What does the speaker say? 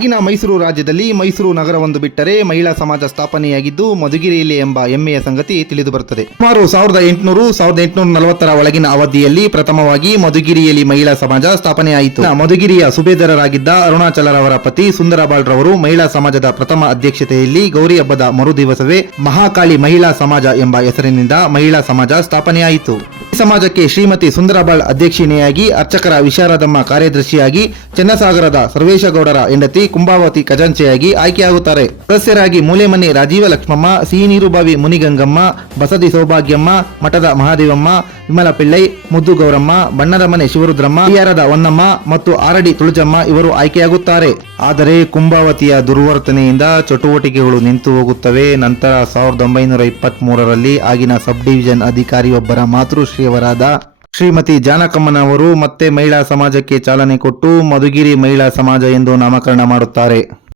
ಈಗಿನ ಮೈಸೂರು ರಾಜ್ಯದಲ್ಲಿ ಮೈಸೂರು ನಗರವೊಂದು ಬಿಟ್ಟರೆ ಮಹಿಳಾ ಸಮಾಜ ಸ್ಥಾಪನೆಯಾಗಿದ್ದು ಮಧುಗಿರಿಯಲ್ಲಿ ಎಂಬ ಹೆಮ್ಮೆಯ ಸಂಗತಿ ತಿಳಿದುಬರುತ್ತದೆ. ಸುಮಾರು 1840ರ ಒಳಗಿನ ಅವಧಿಯಲ್ಲಿ ಪ್ರಥಮವಾಗಿ ಮಧುಗಿರಿಯಲ್ಲಿ ಮಹಿಳಾ ಸಮಾಜ ಸ್ಥಾಪನೆಯಾಯಿತು. ಮಧುಗಿರಿಯ ಸುಬೇದರರಾಗಿದ್ದ ಅರುಣಾಚಲರವರ ಪತಿ ಸುಂದರಬಾಳ್ ರವರು ಮಹಿಳಾ ಸಮಾಜದ ಪ್ರಥಮ ಅಧ್ಯಕ್ಷತೆಯಲ್ಲಿ ಗೌರಿ ಹಬ್ಬದ ಮರುದಿವಸವೇ ಮಹಾಕಾಳಿ ಮಹಿಳಾ ಸಮಾಜ ಎಂಬ ಹೆಸರಿನಿಂದ ಮಹಿಳಾ ಸಮಾಜ ಸ್ಥಾಪನೆಯಾಯಿತು. ಈ ಸಮಾಜಕ್ಕೆ ಶ್ರೀಮತಿ ಸುಂದರಬಾಳ್ ಅಧ್ಯಕ್ಷಿಣಿಯಾಗಿ, ಅರ್ಚಕರ ವಿಶಾರದಮ್ಮ ಕಾರ್ಯದರ್ಶಿಯಾಗಿ, ಚೆನ್ನಸಾಗರದ ಸರ್ವೇಶಗೌಡರ ಹೆಂಡತಿ ಕುಂಭಾವತಿ ಖಜಾಂಚಿಯಾಗಿ ಆಯ್ಕೆಯಾಗುತ್ತಾರೆ. ಸದಸ್ಯರಾಗಿ ಮೂಲೆಮನೆ ರಾಜೀವ ಲಕ್ಷ್ಮಮ್ಮ, ಸಿಹಿನೀರುಬಾವಿ ಮುನಿಗಂಗಮ್ಮ, ಬಸದಿ ಸೌಭಾಗ್ಯಮ್ಮ, ಮಠದ ಮಹಾದೇವಮ್ಮ, ವಿಮಲ ಪಿಳ್ಳೈ, ಮುದ್ದು ಗೌರಮ್ಮ, ಬಣ್ಣದ ಮನೆ ಶಿವರುದ್ರಮ್ಮ, ಬಿಯಾರದ ಹೊನ್ನಮ್ಮ ಮತ್ತು ಆರಡಿ ತುಳಜಮ್ಮ ಇವರು ಆಯ್ಕೆಯಾಗುತ್ತಾರೆ. ಆದರೆ ಕುಂಭಾವತಿಯ ದುರ್ವರ್ತನೆಯಿಂದ ಚಟುವಟಿಕೆಗಳು ನಿಂತು ಹೋಗುತ್ತವೆ. ನಂತರ 1923ರಲ್ಲಿ ಆಗಿನ ಸಬ್ ಡಿವಿಷನ್ ಅಧಿಕಾರಿಯೊಬ್ಬರ ಮಾತೃಶ್ರೀಯವರಾದ ಶ್ರೀಮತಿ ಜಾನಕಮ್ಮನವರು ಮತ್ತೆ ಮಹಿಳಾ ಸಮಾಜಕ್ಕೆ ಚಾಲನೆ ಕೊಟ್ಟು ಮಧುಗಿರಿ ಮಹಿಳಾ ಸಮಾಜ ಎಂದು ನಾಮಕರಣ ಮಾಡುತ್ತಾರೆ.